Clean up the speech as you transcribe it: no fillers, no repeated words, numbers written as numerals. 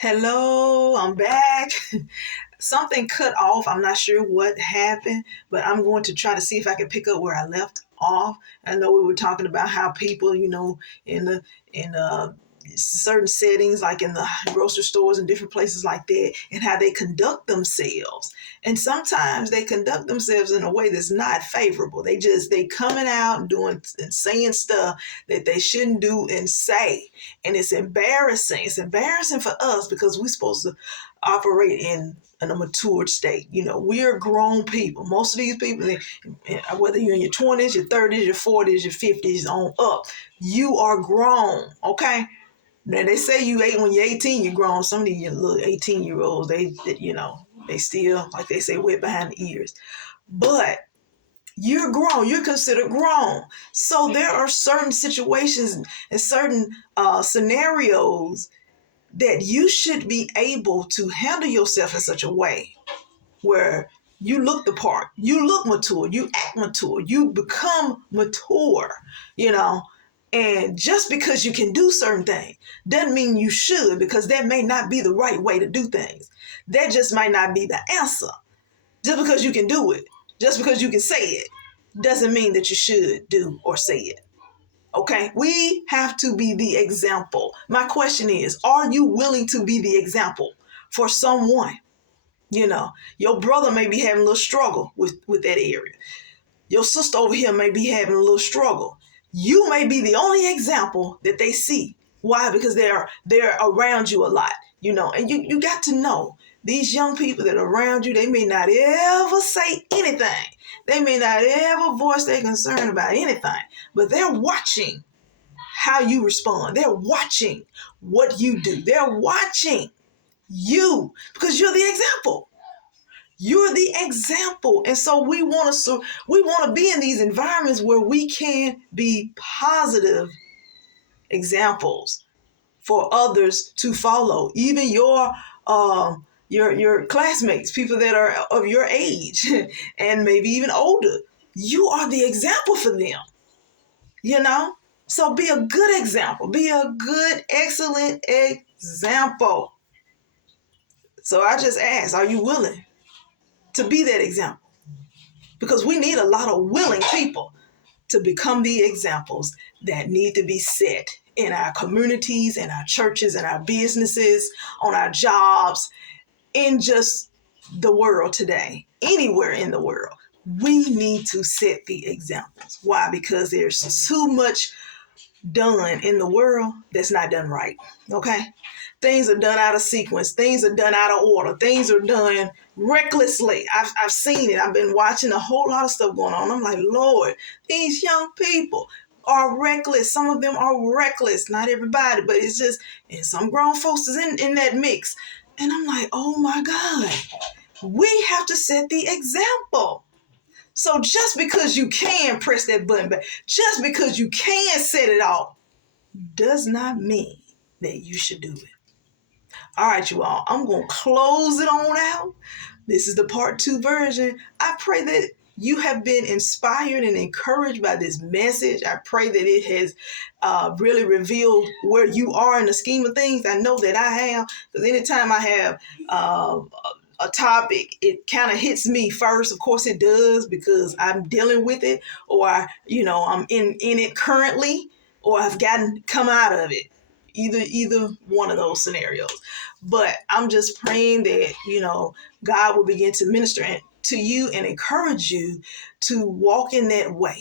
Hello, I'm back. Something cut off. I'm not sure what happened, but I'm going to try to see if I can pick up where I left off. I know we were talking about how people, in the in certain settings, like in the grocery stores and different places like that, and how they conduct themselves. And sometimes they conduct themselves in a way that's not favorable. They coming out and doing and saying stuff that they shouldn't do and say, and it's embarrassing. It's embarrassing for us because we're supposed to operate in a matured state. We're grown people. Most of these people, whether you're in your 20s, your 30s, your 40s, your 50s on up, you are grown, okay? Now they say when you're 18, you're grown. Some of these little 18-year-olds, they still, like they say, wet behind the ears. But you're grown. You're considered grown. So there are certain situations and certain scenarios that you should be able to handle yourself in such a way where you look the part, you look mature, you act mature, you become mature, you know. And just because you can do certain things doesn't mean you should, because that may not be the right way to do things. That just might not be the answer. Just because you can do it, just because you can say it, doesn't mean that you should do or say it. Okay, we have to be the example. My question is, are you willing to be the example for someone? Your brother may be having a little struggle with that area. Your sister over here may be having a little struggle. You may be the only example that they see. Why? Because they're around you a lot, and you got to know these young people that are around you, they may not ever say anything. They may not ever voice their concern about anything, but they're watching how you respond. They're watching what you do. They're watching you because you're the example. You're the example. And so we want to be in these environments where we can be positive examples for others to follow. Even your classmates, people that are of your age and maybe even older. You are the example for them. So be a good example. Be a good, excellent example. So I just ask, are you willing to be that example? Because we need a lot of willing people to become the examples that need to be set in our communities, in our churches, in our businesses, on our jobs, in just the world today, anywhere in the world. We need to set the examples. Why? Because there's too much done in the world that's not done right. Okay? Things are done out of sequence. Things are done out of order. Things are done recklessly. I've seen it. I've been watching a whole lot of stuff going on. I'm like, Lord, these young people are reckless. Some of them are reckless. Not everybody, but it's just, and some grown folks is in that mix. And I'm like, oh my God, we have to set the example. So just because you can press that button, but just because you can set it off, does not mean that you should do it. All right, you all, I'm going to close it on out. This is the part 2 version. I pray that you have been inspired and encouraged by this message. I pray that it has really revealed where you are in the scheme of things. I know that I have, because anytime I have a topic, it kind of hits me first. Of course it does, because I'm dealing with it, or I'm in it currently, or I've come out of it. Either one of those scenarios. But I'm just praying that, God will begin to minister to you and encourage you to walk in that way.